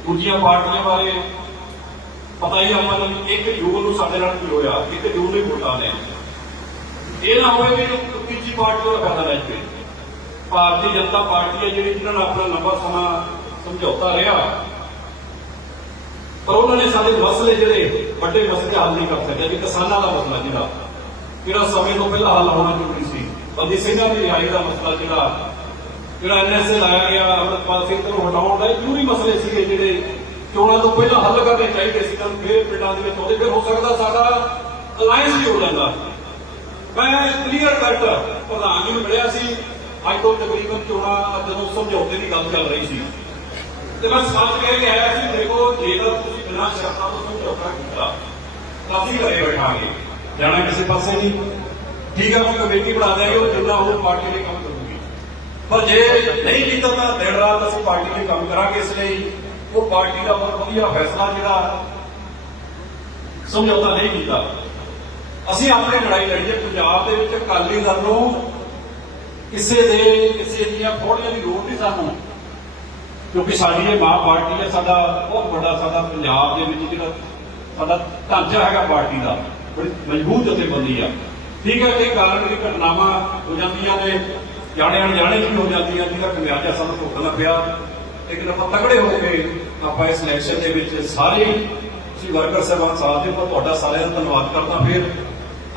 ਦੂਜੀਆਂ ਪਾਰਟੀਆਂ ਬਾਰੇ ਪਤਾ ਹੀ ਆਪਾਂ ਨੂੰ ਇੱਕ ਜੂਨ ਨੂੰ ਸਾਡੇ ਨਾਲ ਕੀ ਹੋਇਆ, ਇੱਕ ਜੂਨ ਨੂੰ ਹੀ ਵੋਟਾਂ ਨੇ। ਇਹ ਨਾ ਹੋਵੇ ਵੀ ਤੀਜੀ ਪਾਰਟੀ ਦਾ ਫਾਇਦਾ ਲੈ ਕੇ ਭਾਰਤੀ ਜਨਤਾ ਪਾਰਟੀ ਹੈ ਜਿਹੜੀ ਜਿਹਨਾਂ ਨਾਲ ਆਪਣਾ ਲੰਬਾ ਸਮਾਂ ਸਮਝੌਤਾ ਰਿਹਾ। ਪਰ ਉਹਨਾਂ ਨੇ ਸਾਡੇ ਮਸਲੇ ਜਿਹੜੇ ਵੱਡੇ ਮਸਲੇ ਹੱਲ ਨਹੀਂ ਕਰ ਸਕਿਆ ਵੀ ਕਿਸਾਨਾਂ ਦਾ ਮਸਲਾ ਜਿਹੜਾ ਜਿਹੜਾ ਸਮੇਂ ਤੋਂ ਪਹਿਲਾਂ ਹੱਲ ਹੋਣਾ ਜ਼ਰੂਰੀ ਸੀ। ਬੰਦੀ ਸਿੰਘਾਂ ਦੀ ਰਿਹਾਈ ਦਾ ਮਸਲਾ ਜਿਹੜਾ ਜਿਹੜਾ ਐਨਐਸਏ ਲਾਇਆ ਗਿਆ ਅਮਰਪਾਲ ਸਿੰਘ ਨੂੰ ਹਟਾਉਣ ਦਾ, ਇਹ ਜ਼ਰੂਰੀ ਮਸਲੇ ਸੀਗੇ ਜਿਹੜੇ ਚੋਣਾਂ ਤੋਂ ਪਹਿਲਾਂ ਹੱਲ ਕਰਨੇ ਚਾਹੀਦੇ ਸੀ। ਤਾਂ ਫੇਰ ਪਿੰਡਾਂ ਦੇ ਵਿੱਚ ਉਹਦੇ ਫਿਰ ਹੋ ਸਕਦਾ ਸਾਡਾ ਅਲਾਈਅੰਸ ਵੀ ਹੋ ਜਾਂਦਾ। ਮੈਂ ਕਲੀਅਰ ਕੱਟ ਪ੍ਰਧਾਨ ਜੀ ਨੂੰ ਮਿਲਿਆ ਸੀ। ਅੱਜ ਤੋਂ ਤਕਰੀਬਨ ਚੋਣਾਂ ਜਦੋਂ ਸਮਝੌਤੇ ਦੀ ਗੱਲ ਚੱਲ ਰਹੀ ਸੀ। ਤੇ ਮੈਂ ਸੱਚ ਕਹਿ ਕੇ ਆਇਆ ਸੀ ਦੇਖੋ ਜੇਕਰ ਤੁਸੀਂ ਬਿਨਾਂ ਸ਼ਰਤਾਂ ਤੋਂ ਸਮਝੌਤਾ ਕੀਤਾ, ਤਾਂ ਅਸੀਂ ਘਰੇ ਬੈਠਾਂਗੇ। ਜਾਣਾ ਕਿਸੇ ਪਾਸੇ ਨਹੀਂ। ਠੀਕ ਹੈ ਕੋਈ ਕਮੇਟੀ ਬਣਾ ਦਿਆਂਗੇ, ਉਹ ਜਿੰਨਾ ਉਹ ਪਾਰਟੀ ਦੇ ਕੰਮ ਕਰੂਗੀ। ਪਰ ਜੇ ਨਹੀਂ ਕੀਤਾ ਤਾਂ ਦਿਨ ਰਾਤ ਅਸੀਂ ਪਾਰਟੀ ਦੇ ਕੰਮ ਕਰਾਂਗੇ ਇਸ ਲਈ। ਉਹ ਪਾਰਟੀ ਦਾ ਬਹੁਤ ਵਧੀਆ ਫੈਸਲਾ ਜਿਹੜਾ ਸਮਝੌਤਾ ਨਹੀਂ ਕੀਤਾ। ਅਸੀਂ ਆਪਣੀ ਲੜਾਈ ਲੜੀ ਹੈ। ਪੰਜਾਬ ਦੇ ਵਿੱਚ ਅਕਾਲੀ ਦਲ ਨੂੰ ਕਿਸੇ ਦੇ, ਕਿਸੇ ਦੀਆਂ ਫੋੜੀਆਂ ਦੀ ਲੋੜ ਨਹੀਂ ਸਾਨੂੰ। ਕਿਉਂਕਿ ਸਾਡੀ ਇਹ ਮਾਂ ਪਾਰਟੀ ਹੈ, ਸਾਡਾ ਬਹੁਤ ਵੱਡਾ ਸਾਡਾ ਪੰਜਾਬ ਦੇ ਵਿੱਚ ਜਿਹੜਾ ਸਾਡਾ ਢਾਂਚਾ ਹੈਗਾ ਪਾਰਟੀ ਦਾ, ਬੜੀ ਮਜ਼ਬੂਤ ਜਥੇਬੰਦੀ ਆ। ਠੀਕ ਹੈ ਕਈ ਕਾਰਨ ਦੀ ਘਟਨਾਵਾਂ ਹੋ ਜਾਂਦੀਆਂ ਨੇ, ਜਾਣੇ ਅਣਜਾਣੇ ਵੀ ਹੋ ਜਾਂਦੀਆਂ, ਜਿਹਦਾ ਖਮਿਆਜਾ ਸਾਨੂੰ ਭੁਗਤਣਾ ਪਿਆ ਲੇਕਿਨ ਆਪਾਂ ਤਕੜੇ ਹੋ ਕੇ ਆਪਾਂ ਇਸ ਇਲੈਕਸ਼ਨ ਦੇ ਵਿੱਚ ਸਾਰੇ ਤੁਸੀਂ ਵਰਕਰ ਸਾਹਿਬਾਨ ਸਾਥ ਦੇ ਤੁਹਾਡਾ ਸਾਰਿਆਂ ਦਾ ਧੰਨਵਾਦ ਕਰਦਾ ਫਿਰ।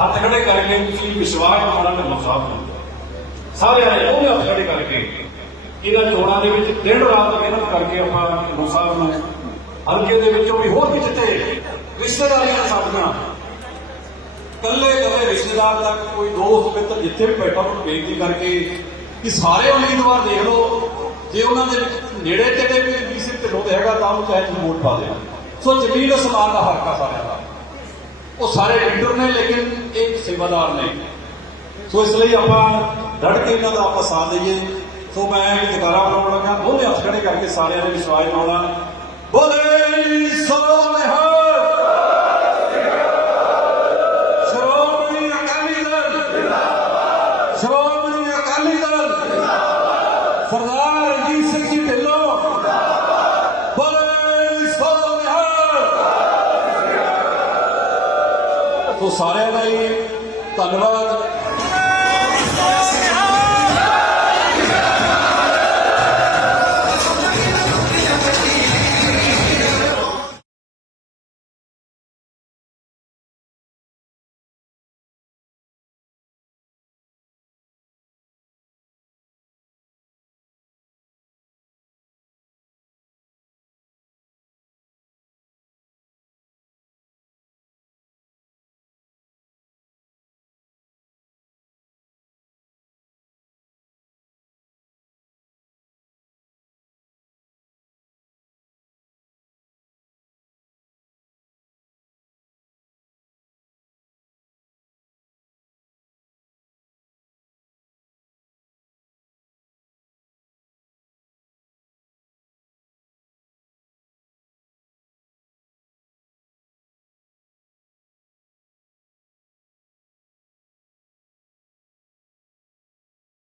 ਹੱਥ ਖੜੇ ਕਰਕੇ ਤੁਸੀਂ ਵਿਸ਼ਵਾਸ ਬਣਾਉਣਾ ਢੱਲੋਂ ਸਾਹਿਬ ਨੂੰ ਸਾਰਿਆਂ ਨੇ ਉਹ ਹੱਥ ਖੜੇ ਕਰਕੇ। ਇਹਨਾਂ ਚੋਣਾਂ ਦੇ ਵਿੱਚ ਦਿਨ ਰਾਤ ਮਿਹਨਤ ਕਰਕੇ ਆਪਾਂ ਢੱਲੋਂ ਸਾਹਿਬ ਨੂੰ ਹਲਕੇ ਦੇ ਵਿੱਚੋਂ ਵੀ ਹੋਰ ਵੀ ਜਿੱਤੇ। ਰਿਸ਼ਤੇਦਾਰੀਆਂ ਸਾਡੀਆਂ ਕੱਲੇ ਕੱਲੇ ਰਿਸ਼ਤੇਦਾਰ ਤੱਕ ਕੋਈ ਦੋਸਤ, ਮਿੱਤਰ ਜਿੱਥੇ ਵੀ ਬੈਠਾ ਉਹਨੂੰ ਬੇਨਤੀ ਕਰਕੇ ਕਿ ਸਾਰੇ ਉਮੀਦਵਾਰ ਦੇਖ ਲਓ। ਜੇ ਉਹਨਾਂ ਦੇ ਵਿੱਚ ਨੇੜੇ ਤੇੜੇ ਵੀ ਵੀ ਢਿੱਲੋਂ ਤੇ ਹੈਗਾ ਤਾਂ ਉਹ ਚਾਹੇ ਵੋਟ ਪਾ ਦੇਣਾ ਸੋ ਜ਼ਮੀਨ ਅਸਮਾਨ ਦਾ ਹੱਕ ਆ ਸਾਰਿਆਂ ਦਾ। ਉਹ ਸਾਰੇ ਲੀਡਰ ਨੇ, ਲੇਕਿਨ ਇਹ ਸੇਵਾਦਾਰ ਨੇ। ਸੋ ਇਸ ਲਈ ਆਪਾਂ ਡਟ ਕੇ ਇਹਨਾਂ ਦਾ ਆਪਾਂ ਸਾਥ ਦਈਏ। ਸੋ ਮੈਂ ਜਕਾਰਾ ਬਣਾਉਣ ਲੱਗਾ। ਦੋਨੇ ਹੱਥ ਖੜੇ ਕਰਕੇ ਸਾਰਿਆਂ ਨੇ ਵਿਸ਼ਵਾਸ ਬਣਾਉਣਾ ਬੋਲੇ ਸੋਨਿਹਾ ਸ਼੍ਰੋਮਣੀ ਸੋ